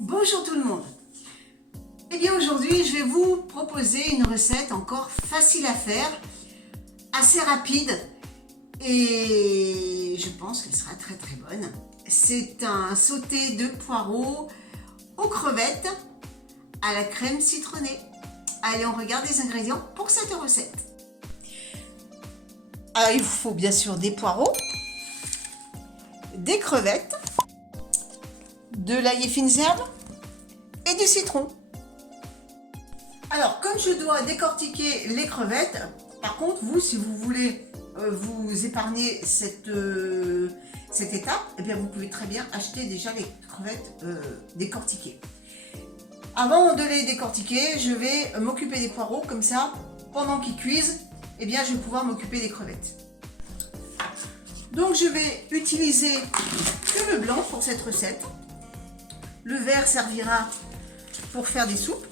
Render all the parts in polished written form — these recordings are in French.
Bonjour tout le monde. Eh bien aujourd'hui je vais vous proposer une recette encore facile à faire, assez rapide et je pense qu'elle sera très bonne. C'est un sauté de poireaux aux crevettes à la crème citronnée. Allez, on regarde les ingrédients pour cette recette. Alors, il vous faut bien sûr des poireaux, des crevettes, de l'ail et fines herbes et du citron. Alors, comme je dois décortiquer les crevettes, par contre, vous, si vous voulez vous épargner cette étape, eh bien, vous pouvez très bien acheter déjà les crevettes décortiquées. Avant de les décortiquer, je vais m'occuper des poireaux, comme ça, pendant qu'ils cuisent, eh bien, je vais pouvoir m'occuper des crevettes. Donc, je vais utiliser que le blanc pour cette recette. Le vert servira pour faire des soupes.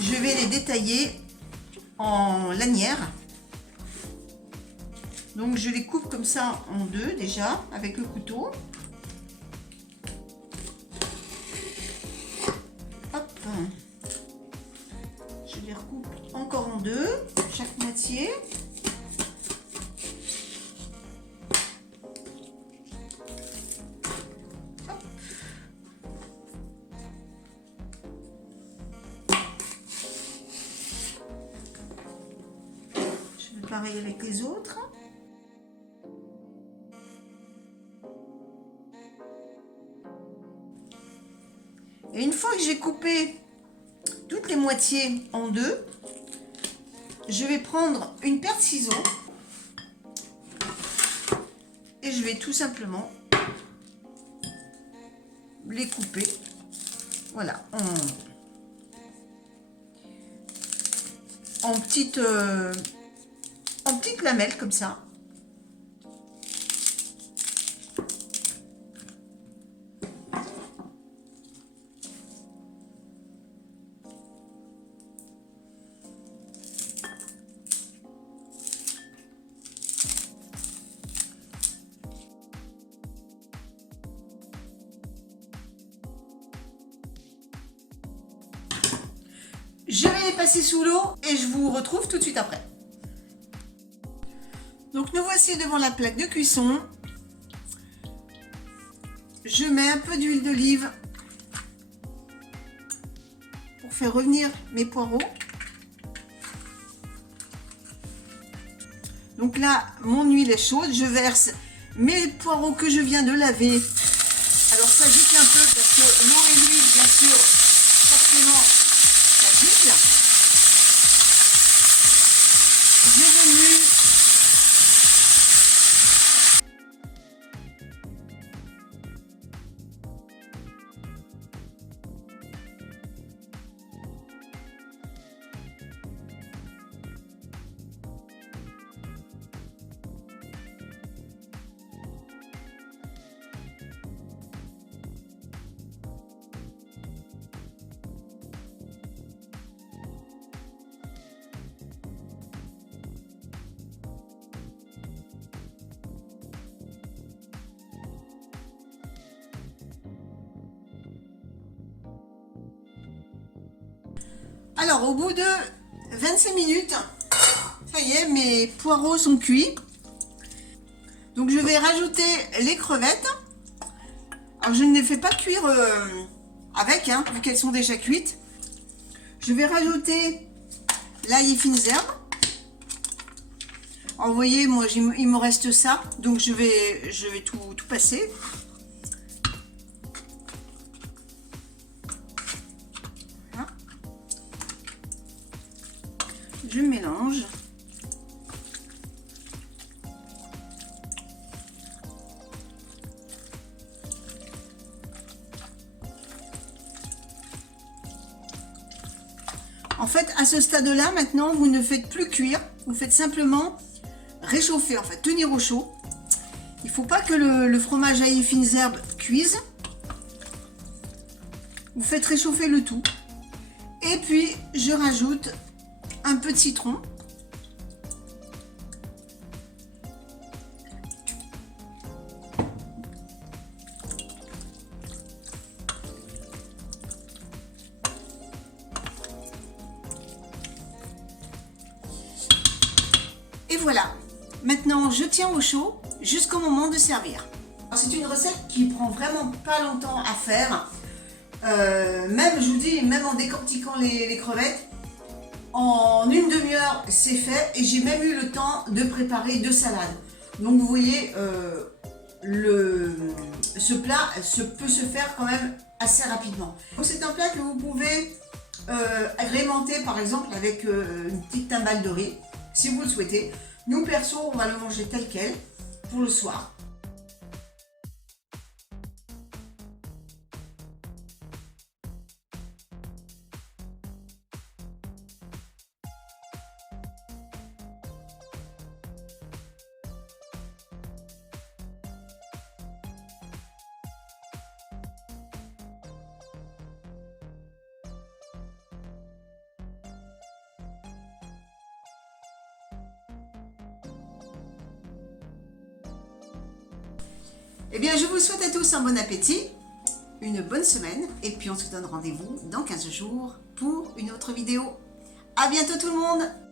Je vais les détailler en lanières. Donc je les coupe comme ça en deux déjà avec le couteau. Hop. Je les recoupe encore en deux, chaque moitié. Hop. Je fais pareil avec les autres. Et une fois que j'ai coupé toutes les moitiés en deux, je vais prendre une paire de ciseaux et je vais tout simplement les couper, voilà, en petites lamelles comme ça. Je vais les passer sous l'eau et je vous retrouve tout de suite après. Donc nous voici devant la plaque de cuisson. Je mets un peu d'huile d'olive pour faire revenir mes poireaux. Donc là, mon huile est chaude. Je verse mes poireaux que je viens de laver. Alors ça gicle un peu parce que l'eau et l'huile, bien sûr, forcément, ça gicle. J'ai venu Alors, au bout de 25 minutes, ça y est, mes poireaux sont cuits. Donc, je vais rajouter les crevettes. Alors, je ne les fais pas cuire avec, vu qu'elles sont déjà cuites. Je vais rajouter l'ail et fines herbes. Alors, vous voyez, moi, il me reste ça. Donc, je vais tout passer. Je mélange. En fait, à ce stade-là, maintenant, vous ne faites plus cuire. Vous faites simplement réchauffer, en fait, tenir au chaud. Il Il ne faut pas que le fromage ail et fines herbes cuise. Vous faites réchauffer le tout. Et puis, je rajoute un peu de citron. Et voilà. Maintenant, je tiens au chaud jusqu'au moment de servir. C'est une recette qui prend vraiment pas longtemps à faire. Même, je vous dis, même en décortiquant les crevettes, en une demi-heure, c'est fait. Et j'ai même eu le temps de préparer 2 salades. Donc, vous voyez, ce plat peut se faire quand même assez rapidement. C'est un plat que vous pouvez agrémenter, par exemple, avec une petite timbale de riz, si vous le souhaitez. Nous, perso, on va le manger tel quel pour le soir. Eh bien, je vous souhaite à tous un bon appétit, une bonne semaine, et puis on se donne rendez-vous dans 15 jours pour une autre vidéo. À bientôt tout le monde!